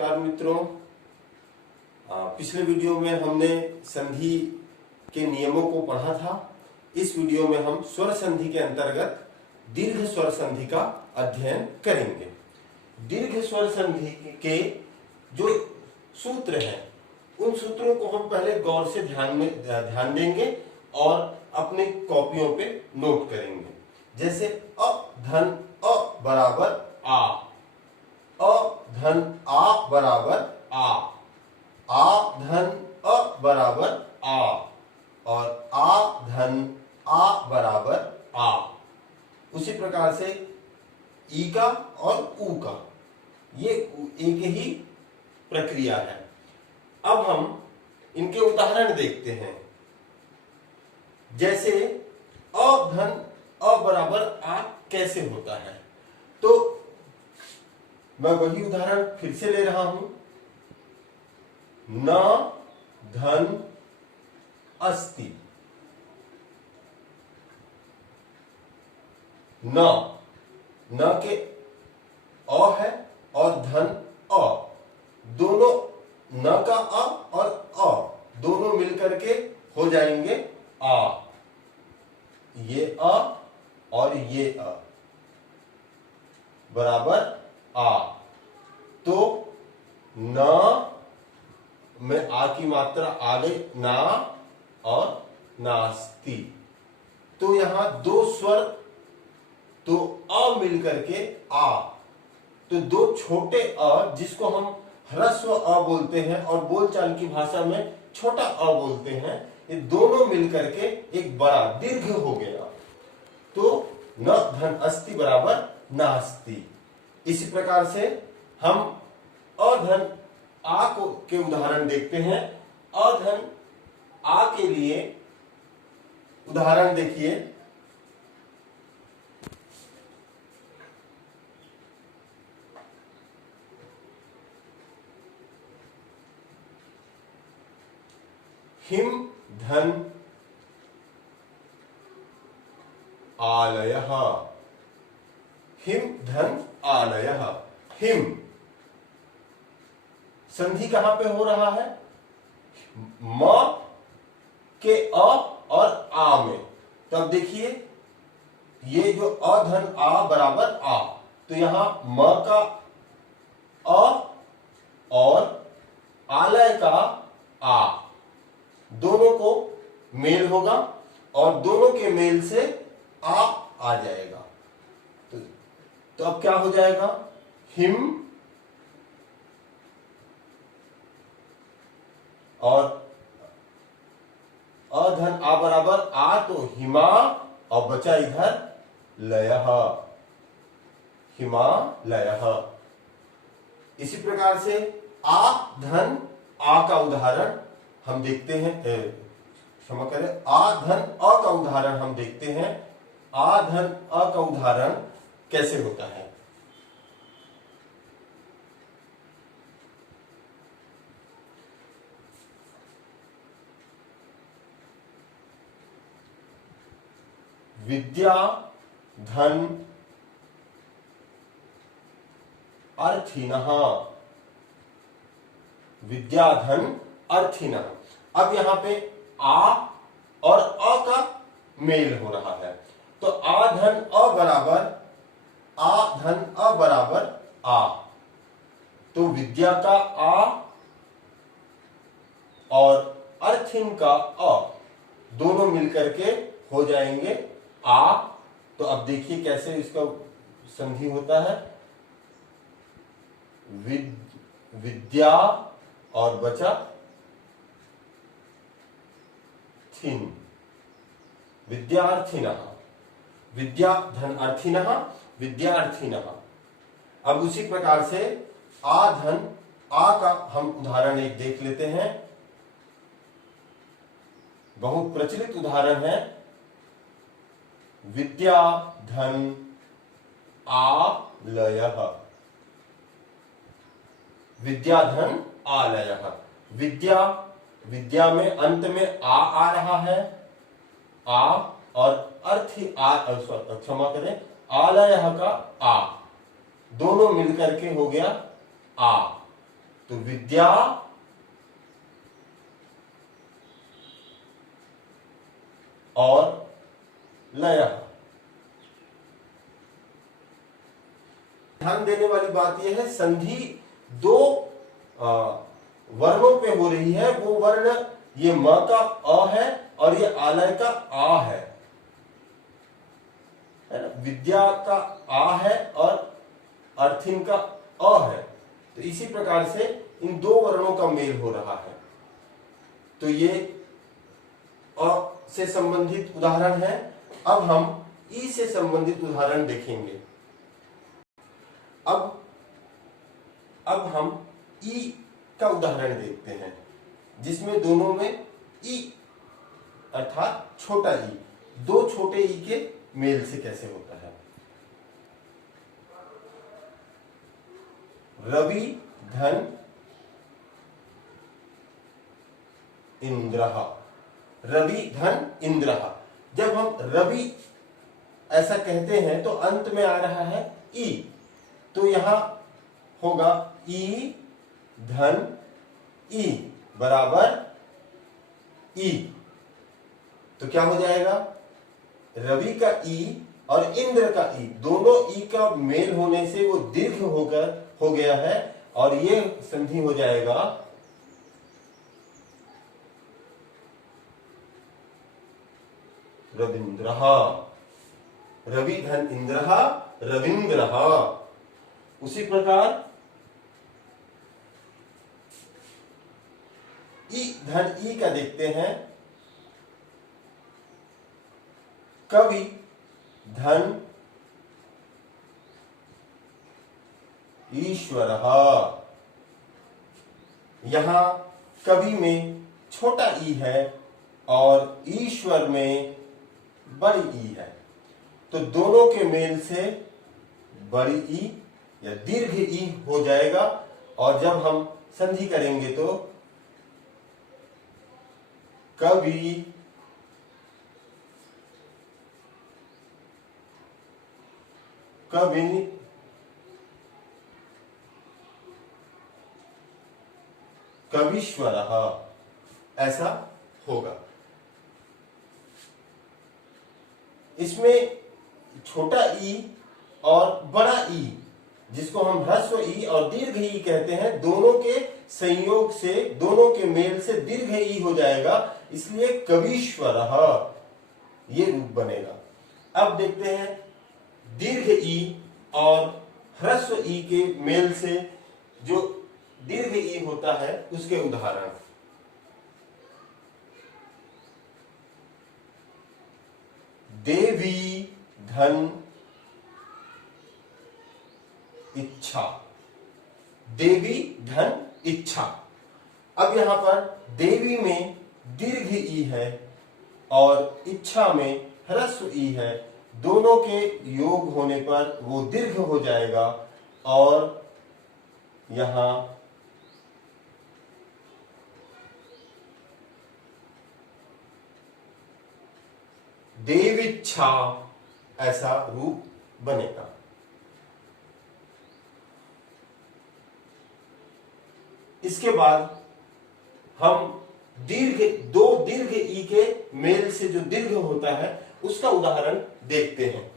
नमस्कार मित्रों। पिछले वीडियो में हमने संधि के नियमों को पढ़ा था। इस वीडियो में हम स्वर संधि के अंतर्गत दीर्घ स्वर संधि का अध्ययन करेंगे। दीर्घ स्वर संधि के जो सूत्र हैं उन सूत्रों को हम पहले गौर से ध्यान देंगे और अपनी कॉपियों पे नोट करेंगे। जैसे अ धन अ बराबर आ, अ धन आ बराबर आ धन अ बराबर आ और आ धन आ बराबर आ। उसी प्रकार से ई का और ऊ का ये एक ही प्रक्रिया है। अब हम इनके उदाहरण देखते हैं। जैसे अ धन अ बराबर आ कैसे होता है, तो मैं वही उदाहरण फिर से ले रहा हूं। न धन अस्ति, न के अ है और धन अ, दोनों न का अ और अ दोनों मिलकर के हो जाएंगे आ। ये अ और ये अ बराबर आ। तो न में आ की मात्रा आ गई ना और नास्ति। तो यहां दो स्वर तो अ मिलकर के आ, तो दो छोटे अ जिसको हम ह्रस्व अ बोलते हैं और बोलचाल की भाषा में छोटा अ बोलते हैं, ये दोनों मिलकर के एक बड़ा दीर्घ हो गया। तो न धन अस्ति बराबर नास्ति। इसी प्रकार से हम अधन आ को के उदाहरण देखते हैं। अधन आ के लिए उदाहरण देखिए। हिम धन आलयः, हिम धन आलयः। हिम संधि कहां पे हो रहा है? म के अ और आ में। तो अब देखिए ये जो अ धन आ बराबर आ, तो यहां म का अ और आलय का आ दोनों को मेल होगा और दोनों के मेल से आ जाएगा। तो अब क्या हो जाएगा? हिम और अधन आ बराबर आ, तो हिमा और बचा इधर लयः, हिमालयः। इसी प्रकार से आ धन आ का उदाहरण हम देखते हैं। क्षमा करें, आ धन अ का उदाहरण हम देखते हैं। आ धन अ का उदाहरण कैसे होता है? विद्या धन अर्थिनः, विद्या धन अर्थिनः। अब यहां पे आ और अ का मेल हो रहा है, तो आ धन अ बराबर आ। तो विद्या का आ और अर्थिन का अ दोनों मिलकर के हो जाएंगे आ। तो अब देखिए कैसे इसका संधि होता है। विद्या और बचा थिन, विद्यार्थिनः, विद्या धन अर्थिनः, विद्यार्थिनः। अब उसी प्रकार से आ धन आ का हम उदाहरण एक देख लेते हैं। बहुत प्रचलित उदाहरण है। विद्या धन आलयः, विद्या धन आलयः। विद्या में अंत में आ रहा है, आ और अर्थी आ, क्षमा करें, आलयः का आ दोनों मिलकर के हो गया आ। तो विद्या और लयः। ध्यान देने वाली बात यह है, संधि दो वर्णों पे हो रही है। वो वर्ण, ये म का अ है और ये आलय का आ है ना। विद्या का आ है और अर्थिन का अ है। तो इसी प्रकार से इन दो वर्णों का मेल हो रहा है। तो ये अ से संबंधित उदाहरण है। अब हम ई से संबंधित उदाहरण देखेंगे। अब हम ई का उदाहरण देखते हैं, जिसमें दोनों में ई अर्थात छोटा ई, दो छोटे ई के मेल से कैसे होता है। रवि धन इंद्रः। रवि धन इंद्रः। जब हम रवि ऐसा कहते हैं तो अंत में आ रहा है ई, तो यहां होगा ई धन ई बराबर ई। तो क्या हो जाएगा, रवि का ई और इंद्र का ई, दोनों ई का मेल होने से वो दीर्घ हो गया है और ये संधि हो जाएगा रविंद्रः। रवि धन इंद्रः रविंद्रः। उसी प्रकार ई धन ई का देखते हैं। कवि धन ईश्वरः। यहां कवि में छोटा ई है और ईश्वर में बड़ी ई है, तो दोनों के मेल से बड़ी ई या दीर्घ ई हो जाएगा। और जब हम संधि करेंगे तो कवि कवीश्वरः ऐसा होगा। इसमें छोटा ई और बड़ा ई, जिसको हम ह्रस्व ई और दीर्घ ई कहते हैं, दोनों के संयोग से, दोनों के मेल से दीर्घ ई हो जाएगा, इसलिए कवीश्वरः ये रूप बनेगा। अब देखते हैं दीर्घ ई और ह्रस्व ई के मेल से जो दीर्घ ई होता है उसके उदाहरण। देवी धन इच्छा। देवी धन इच्छा। अब यहां पर देवी में दीर्घ ई है और इच्छा में ह्रस्व ई है, दोनों के योग होने पर वो दीर्घ हो जाएगा और यहां देवीच्छा ऐसा रूप बनेगा। इसके बाद हम दो दीर्घ ई के मेल से जो दीर्घ होता है उसका उदाहरण देखते हैं।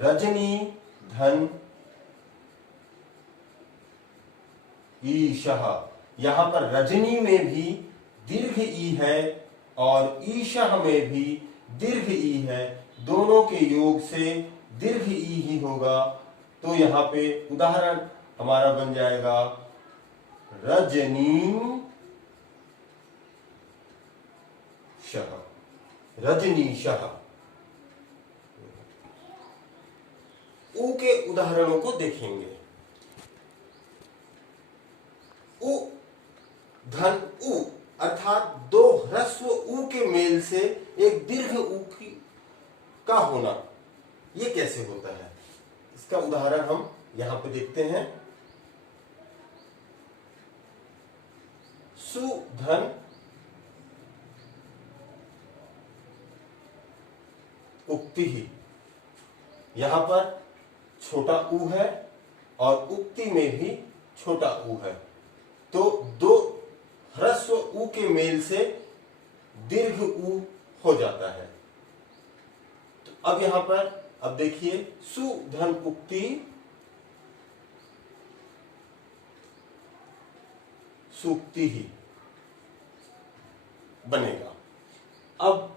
रजनी धन ईशः। यहां पर रजनी में भी दीर्घ ई है और ईशः में भी दीर्घ ई है, दोनों के योग से दीर्घ ई ही होगा। तो यहां पे उदाहरण हमारा बन जाएगा रजनीशः। रजनीशः। उ के उदाहरणों को देखेंगे। उ धन उ अर्थात दो ह्रस्व उ के मेल से एक दीर्घ उ का होना, ये कैसे होता है, इसका उदाहरण हम यहां पे देखते हैं। सुधन उक्ति ही। यहां पर छोटा ऊ है और उक्ति में भी छोटा ऊ है, तो दो ह्रस्व ऊ के मेल से दीर्घ ऊ हो जाता है। तो अब यहां पर अब देखिए सु धन उक्ति सूक्ति ही बनेगा। अब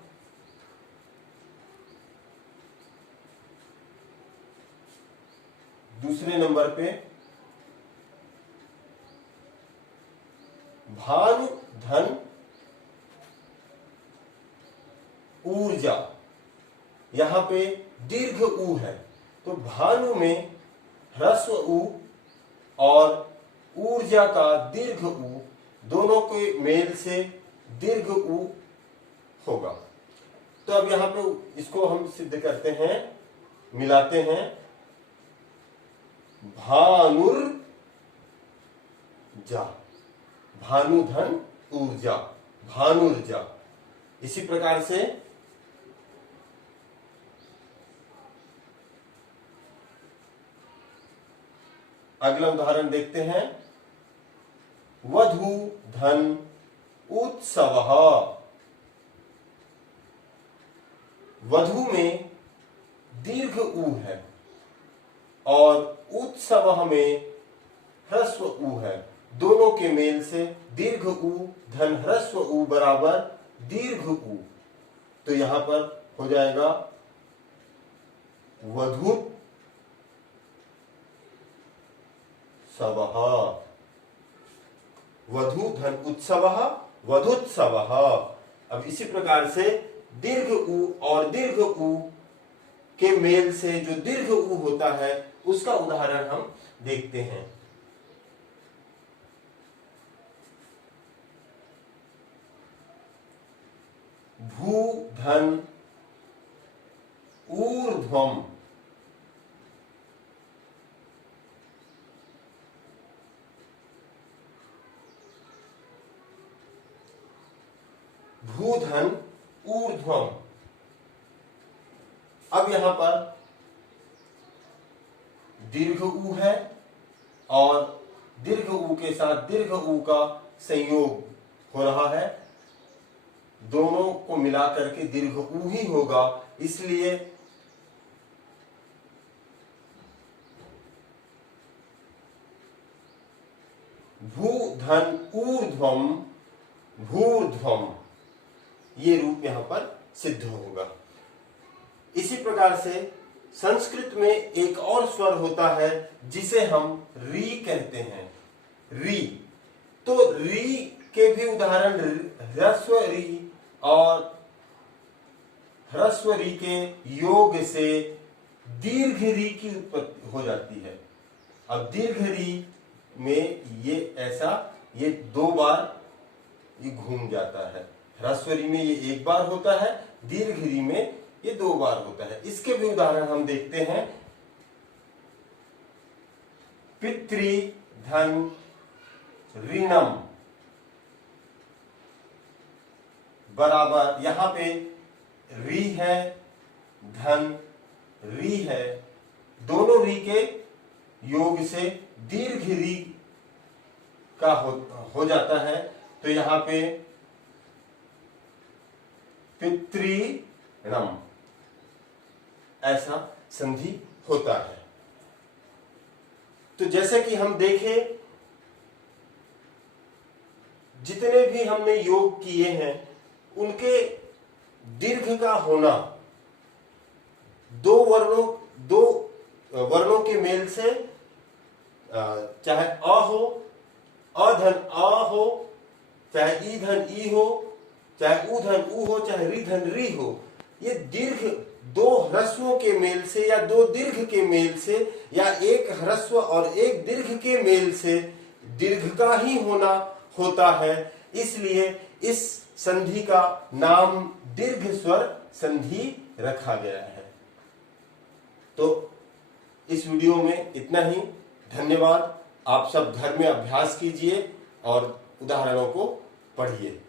दूसरे नंबर पे भानु धन ऊर्जा, यहां पे दीर्घ ऊ है, तो भानु में ह्रस्व ऊ और ऊर्जा का दीर्घ ऊ, दोनों के मेल से दीर्घ ऊ होगा। तो अब यहां पे इसको हम सिद्ध करते हैं, मिलाते हैं। भानुर्जा, भानु धन ऊर्जा, भानुर्जा। इसी प्रकार से अगला उदाहरण देखते हैं। वधू धन उत्सवः, वधू में दीर्घ ऊ है और उत्सवः में ह्रस्व ऊ है, दोनों के मेल से दीर्घ ऊ धन ह्रस्व ऊ बराबर दीर्घ ऊ। तो यहां पर हो जाएगा वधू सवः, वधू धन उत्सवः वधुत्सवः। अब इसी प्रकार से दीर्घ ऊ और दीर्घ ऊ के मेल से जो दीर्घ ऊ होता है उसका उदाहरण हम देखते हैं। भू धन ऊर्ध्वम, भूधन ऊर्ध्वम। अब यहां पर दीर्घ ऊ है और दीर्घ ऊ के साथ दीर्घ ऊ का संयोग हो रहा है, दोनों को मिलाकर के दीर्घ ऊ ही होगा, इसलिए भूधन ऊर्ध्वम भूर्ध्वम, ये रूप यहां पर सिद्ध होगा। इसी प्रकार से संस्कृत में एक और स्वर होता है जिसे हम री कहते हैं, री। तो री के भी उदाहरण ह्रस्व री और ह्रस्व री के योग से दीर्घ री की उत्पत्ति हो जाती है। अब दीर्घ री में ये ऐसा ये दो बार ये घूम जाता है, ह्रस्व री में ये एक बार होता है, दीर्घ री में ये दो बार होता है। इसके भी उदाहरण हम देखते हैं। पितृ धन ऋणम बराबर, यहां पे री है धन री है, दोनों री के योग से दीर्घ री का हो जाता है। तो यहां पे पितृणम ऐसा संधि होता है। तो जैसे कि हम देखें, जितने भी हमने योग किए हैं उनके दीर्घ का होना दो वर्णों के मेल से, चाहे अ हो, अधन अ हो, चाहे ई धन ई हो, चाहे ऊ धन ऊ हो, चाहे री धन री हो, ये दीर्घ दो ह्रस्वों के मेल से या दो दीर्घ के मेल से या एक ह्रस्व और एक दीर्घ के मेल से दीर्घ का ही होना होता है। इसलिए इस संधि का नाम दीर्घ स्वर संधि रखा गया है। तो इस वीडियो में इतना ही। धन्यवाद। आप सब घर में अभ्यास कीजिए और उदाहरणों को पढ़िए।